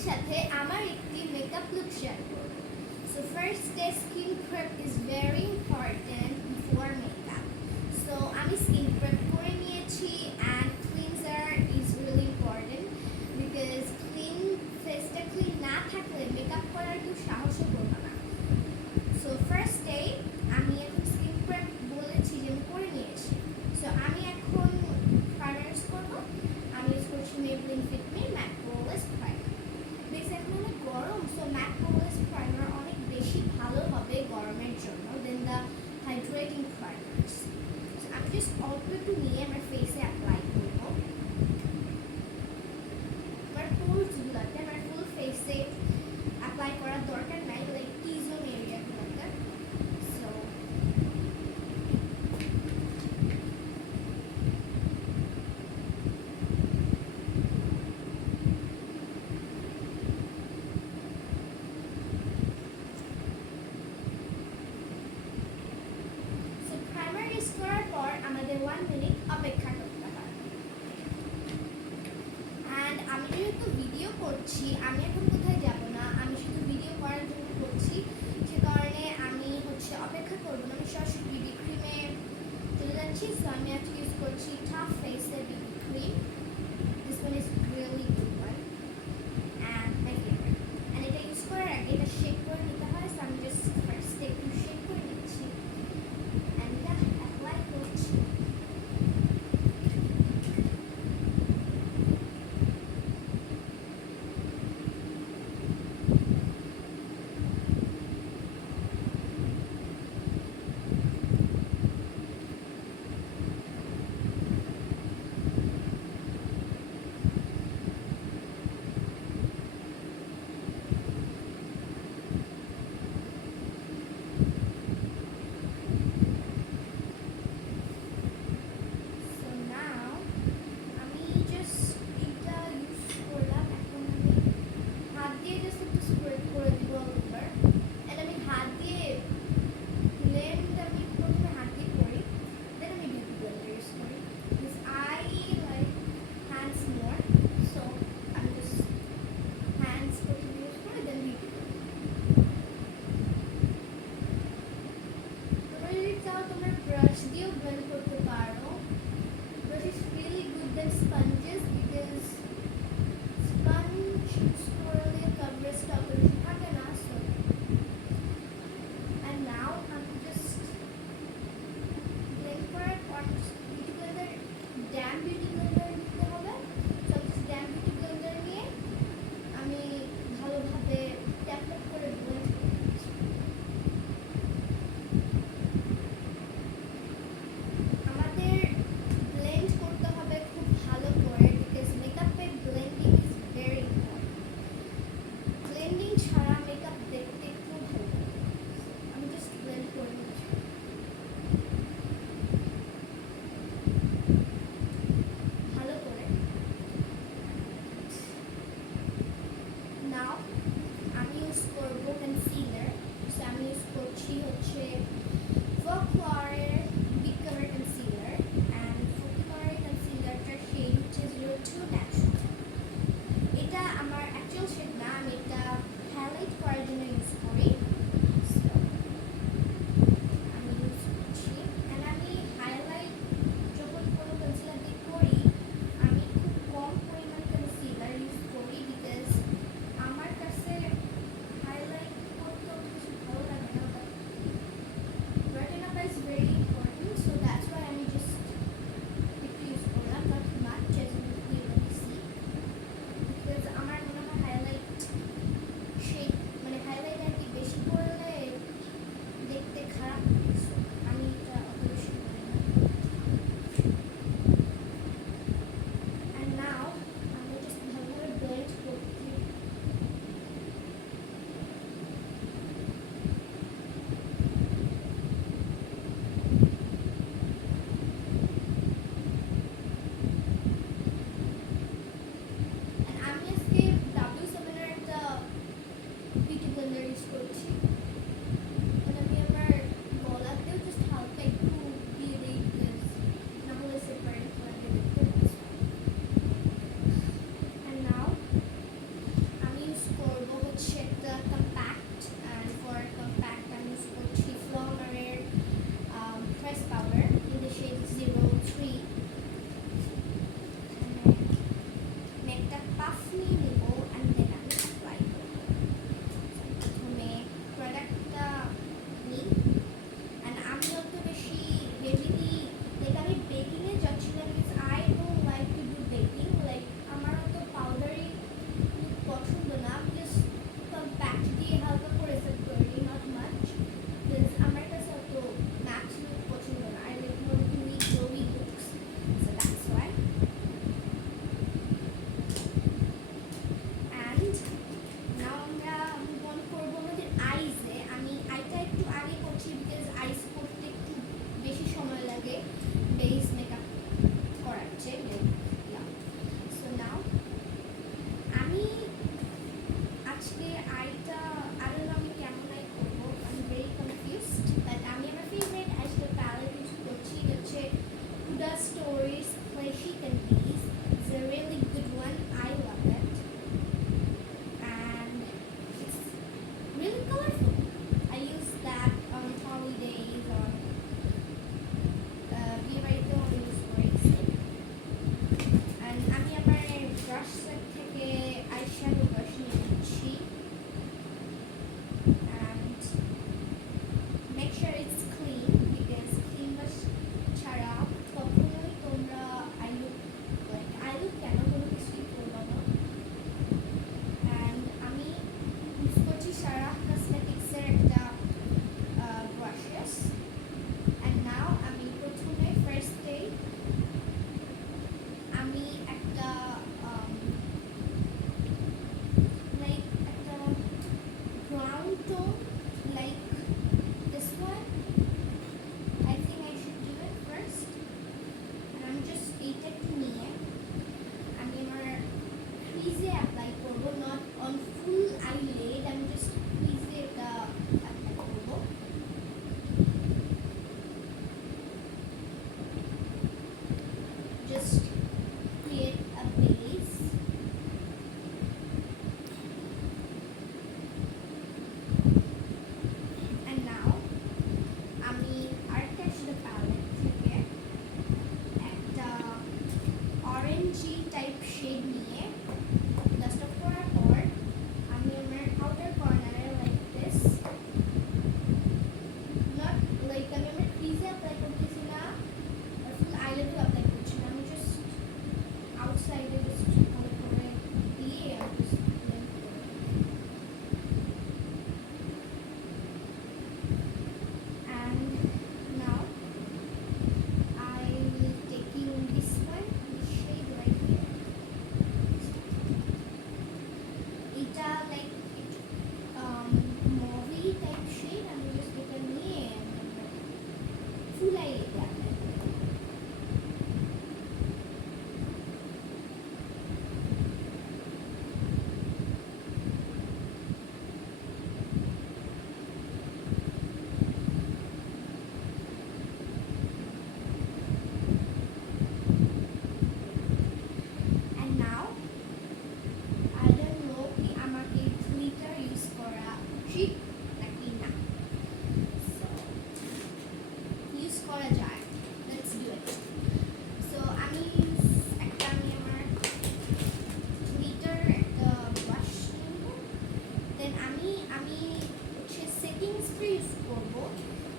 আপনাদের সাথে আমার একটি মেকআপ লুক শেয়ার করব। So first day skin prep is very important before makeup. So আমি স্কিন প্রেপ করে নিয়েছি and cleanser is really important because ফেসটা ক্লিন না থাকলে মেকআপ করার কেউ সাহসও করবে না। সো ফার্স্ট ডে আমি এখন স্কিন প্রেপ বলেছি যে আমি করে নিয়েছি। সো আমি এখন প্রাইমার ইউজ করবো। আমি ইউজ করছি Maybelline fit me matte poreless primer. বেশ এখন অনেক গরম, সো ম্যাট পোরলেস প্রাইমার অনেক বেশি ভালো হবে গরমের জন্য দেন দ্য হাইড্রেটিং প্রাইমার্স। আমি জাস্ট অল্প একটু নিয়ে আমার ফেসে অ্যাপ্লাই করবো। আমার পোরসগুলোতে আমার ফুল ফেসে অ্যাপ্লাই করার দরকার নাই, লাইক টি জোন এরিয়াগুলোতে। সো প্রাইমার ইউজ করার পর আমাদের 1 মিনিট অপেক্ষা করতে হয়। অ্যান্ড আমি যেহেতু ভিডিও করছি, আমি এখন কোথায় যাব না, আমি শুধু ভিডিও করার জন্য করছি, সে কারণে আমি অপেক্ষা করবো না, আমি সরাসরি বিবি ক্রিমে চলে যাচ্ছি। সো আমি আজকে ইউজ করছি টাফ ফেসের বিবি cream. This one is really good one and my favourite. And এটা ইউজ করার আগে এটা শেক করে নিতে হয়। সো আমি জাস্ট ফার্স্টে একটু শেক করে নিচ্ছি অ্যান্ড এটা অ্যাপ্লাই করছি। একটা like একটা ground tone like this one. I think I should do it first. And I'm just এইটা একটু নিয়ে আমি আমার ক্রিজে অ্যাপ্লাই করব, নট অন ফুল আইলেড, আমি জাস্ট ক্রিজে এটা অ্যাপ্লাই করব। Just create a base. And now আমি আরেকটা আসলে প্যালেট থেকে একটা অরেঞ্জি টাইপ শেড নিয়ে ডাস্ট অফ করার পর আমি আমার আউটার কর্নারে লাইক দিস, নট লাইক আমি আমার ক্রিজে অ্যাপ্লাই করতেছি না, ফুল আইল্যান্ডে অ্যাপ্লাই করছি না, আমি জাস্ট আউটসাইডে জাস্ট ভালো করে দিয়ে আমি জাস্ট ব্লেন্ড করে and now I will taking this one, this shade right here. It's like it movie type shade. I'm just getting near full eye that. And now I don't know কি আমাকে glitter use করা উচিত নাকি না, so use করা যায়, let's do it. So আমি আমার গ্লিটার একটা ব্রাশ নিব, দেন আমি হচ্ছে সেটিং স্প্রে ইউজ করব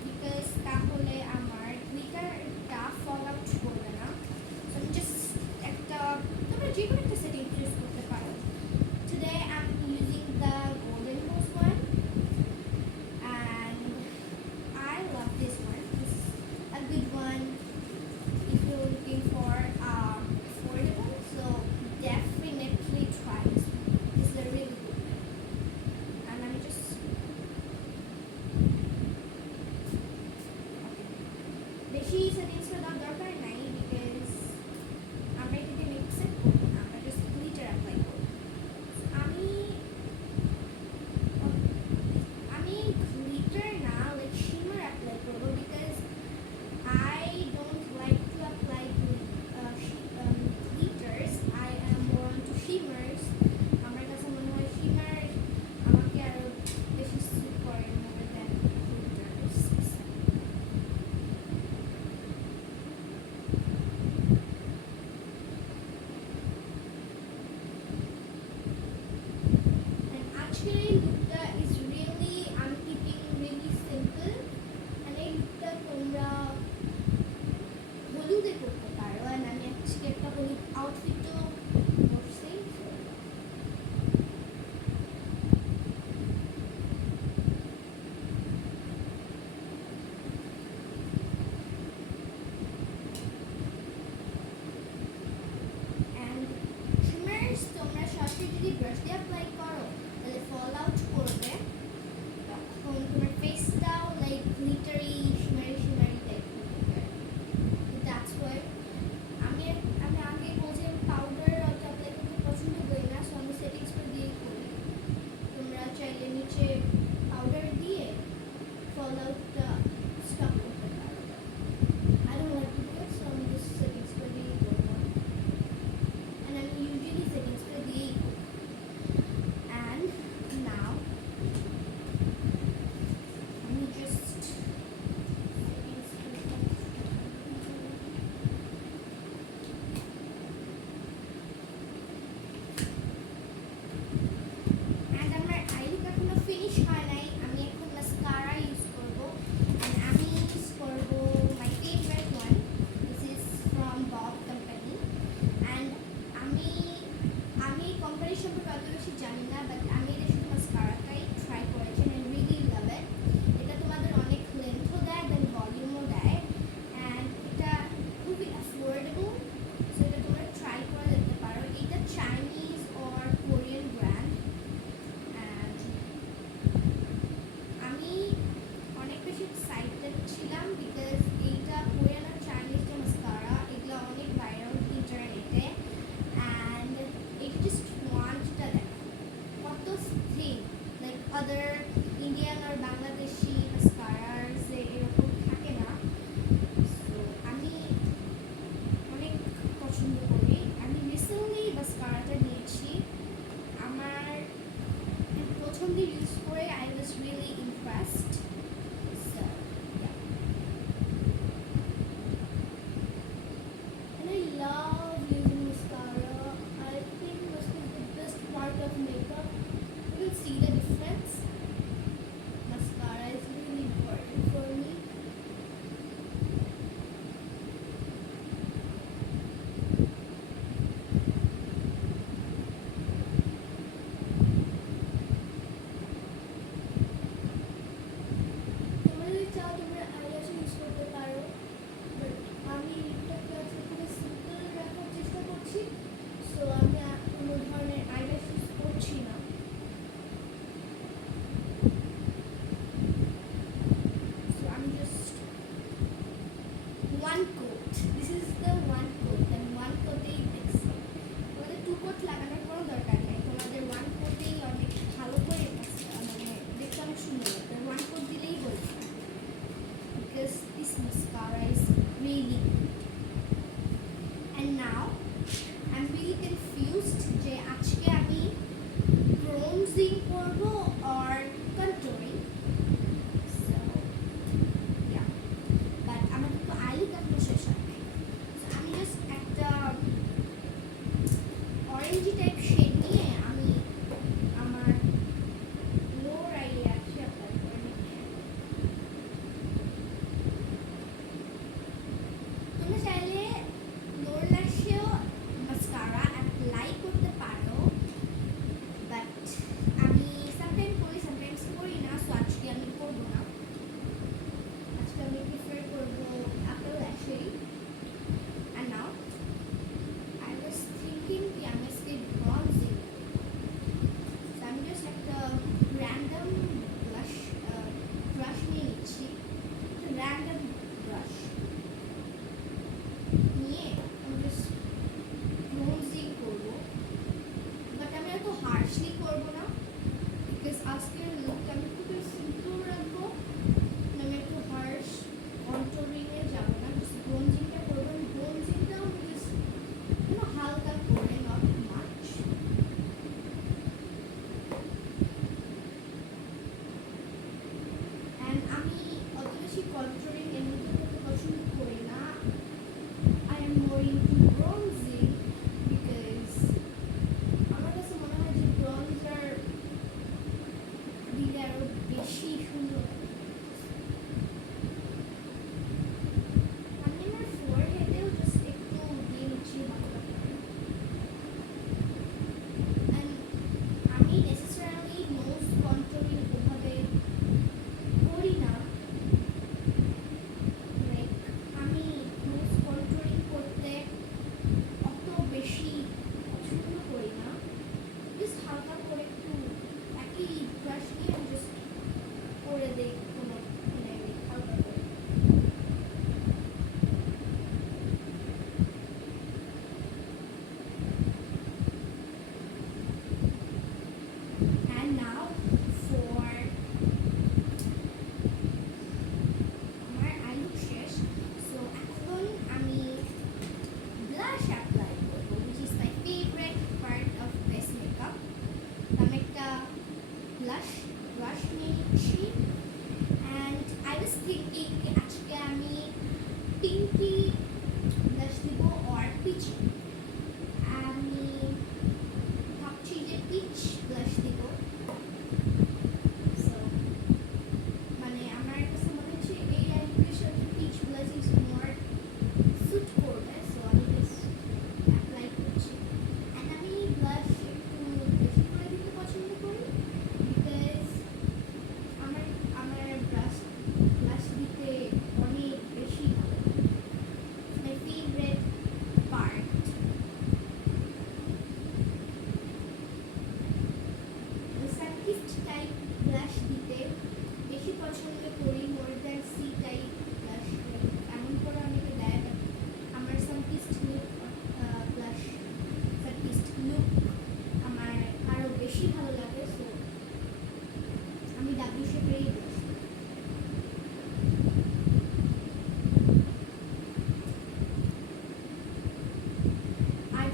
বিকজ তাহলে আমার গ্লিটারটা ফল আউট করবে না। So আমি জাস্ট একটা, তোমরা যে কোনো একটা সেটিং ইউজ করতে পারো। Today I'm using the Golden Rose one and I love this one. It's a good one if you're looking for affordable, so definitely try this one. This is a really good one. And I'm just বেশি সেটিংস করার দরকার নাই বিকজ আমরা এটাতে মিক্সেট করবো না, আমরা জাস্ট গ্লিটার অ্যাপ্লাই করবো। আমি আমি গ্লিটার না লাইক শিমার অ্যাপ্লাই করবো because I don't like to apply glitters. I am more into shimmers. আমার কাছে মনে হয় শিমার আমাকে আরো বেশি স্যুট করে more than glitters. And actually lookটা is really, I'm keeping really simple. And এই lookটা তোমরা হলুদে করতে পারো, and আমি আজকে একটা হলুদ আউটফিটও করছি। And shimmers তোমরা সরাসরি যদি ব্রাশ দিয়ে অ্যাপ্লাই করো তাহলে ফল আউট করবে, তখন তোমার ফেসটাও লাইক গ্লিটারি শিমারি টাইপ হবে। That's why আমি আগে বলছিলাম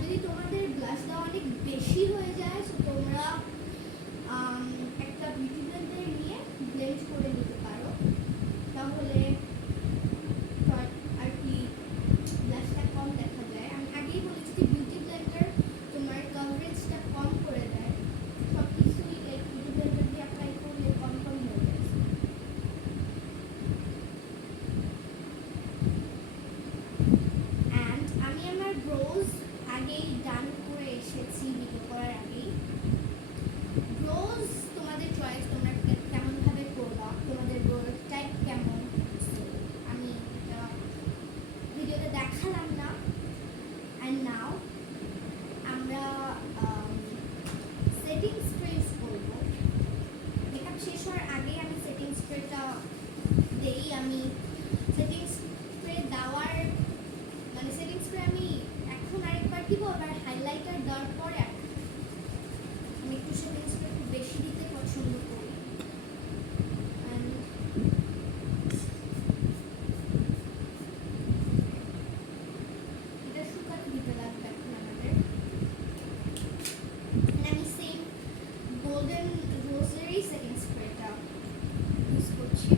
যদি তোমাদের ব্লাশটা অনেক বেশি হয়ে যায় তো তোমরা একটা বিউটি ব্লেন্ডার নিয়ে ব্লেন্ড করে নিতে পারো, তাহলে আর কি ব্লাশটা কম দেখা যায়। আমি আগেই বলেছি যে বিউটি ব্লেন্ডার তোমার কভারেজটা কম করে দেয়, সব কিছুই বিউটি ব্লেন্ডার দিয়ে অ্যাপ্লাই করলে কম কম হয়ে যায়। অ্যান্ড আমি আমার ব্রোজ আগেই ডান করে এসেছি ভিডিও করার আগেই। ব্রোজ তোমাদের চয়েস, তোমরা কেমনভাবে করবা, তোমাদের ব্রোজ টাইপ কেমন। আমি এটা ভিডিওতে দেখালাম না। অ্যান্ড নাও আমরা সেটিং স্প্রে করব। মেকআপ শেষ হওয়ার আগে আমি সেটিং স্প্রেটা দেই। আমি সেটিং স্প্রে দেওয়ার মানে সেটিং স্প্রে আমি এখন আরেকবার দিব, আবার হাইলাইটার দেওয়ার পরে আমি একটু সেটিং স্প্রে খুব বেশি দিতে পছন্দ করি। এটা শুকাতে দিতে লাগবে এখন আমাদের। আমি সেম গোল্ডেন রোজেরই সেটিং স্প্রেটা ইউজ করছি।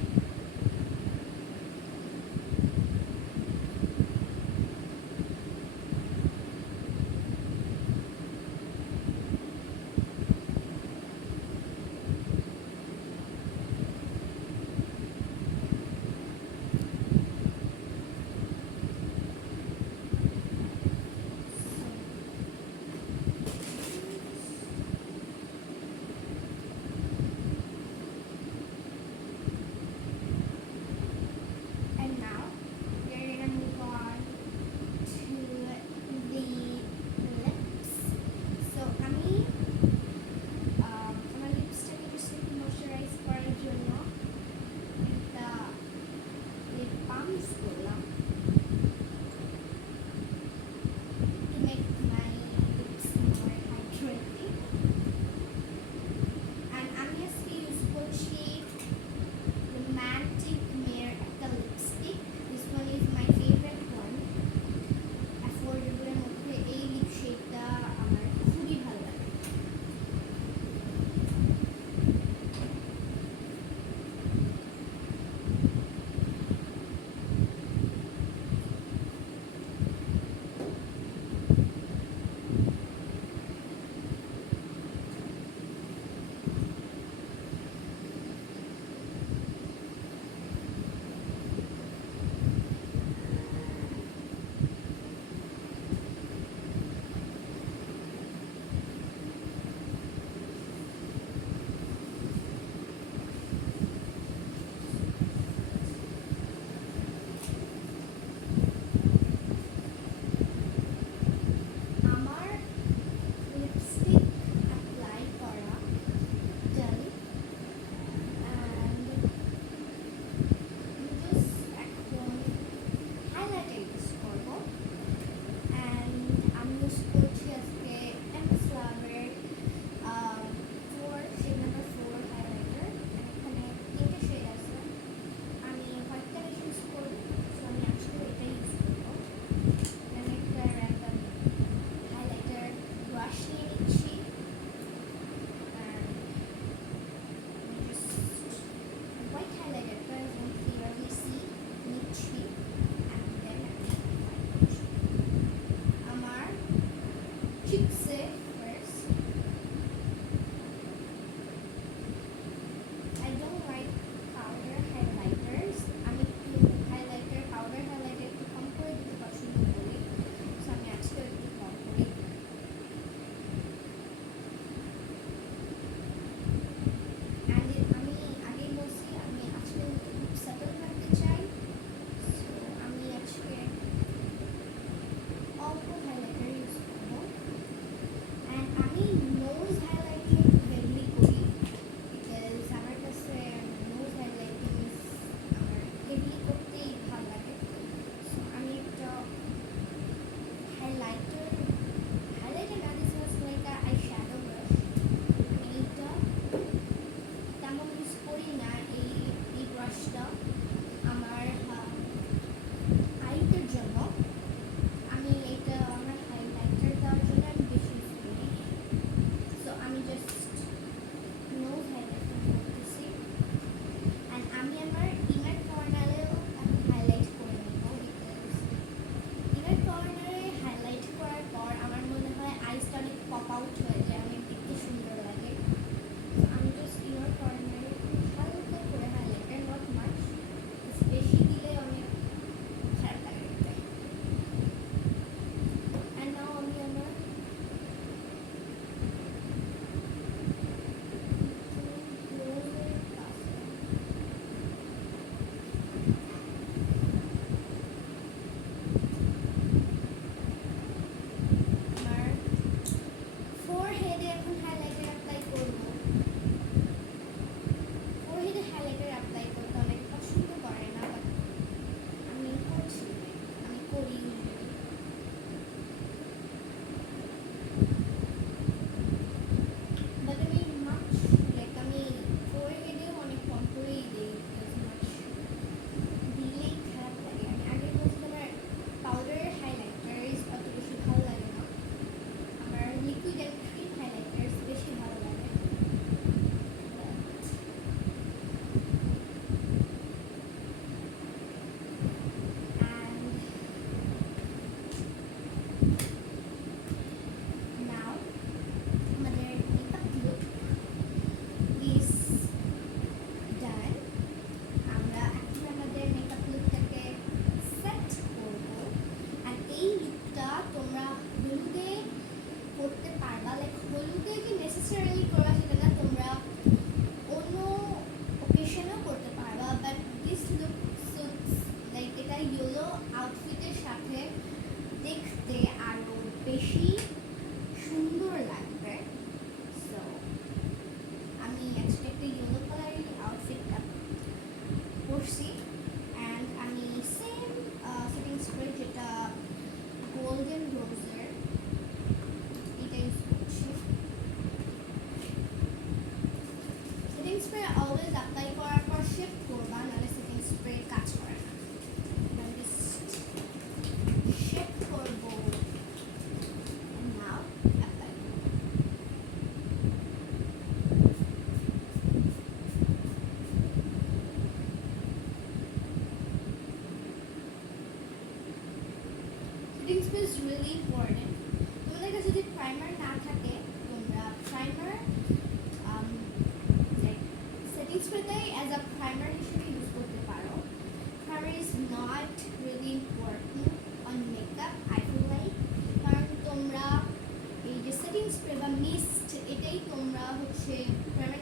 বেশি সুন্দর লাগবে। সো আমি আজকে একটা ইয়েলো কালারের আউটফিট পরছি অ্যান্ড আমি সেম সেটিং স্প্রে যেটা গোল্ডেন রোজের এটা ইউজ করছি। সেটিং স্প্রে অলওয়েজ অ্যাপ্লাই করার পর শিফট করবা, নাহলে সেটিং স্প্রে কাজ করে না। আমি জাস্ট শিফট করবো now apply. Setting spray is really important. তোমাদের কাছে যদি প্রাইমার না থাকে, তোমরা প্রাইমার সেটিং স্প্রেটাই অ্যাজ আ প্রাইমার হিসেবে ইউজ করতে পারো। Primer is not really important on makeup I feel like, কারণ তোমরা এই যে সেটিং স্প্রে বা মিস্ট এটাই তোমরা হচ্ছে প্রাইমার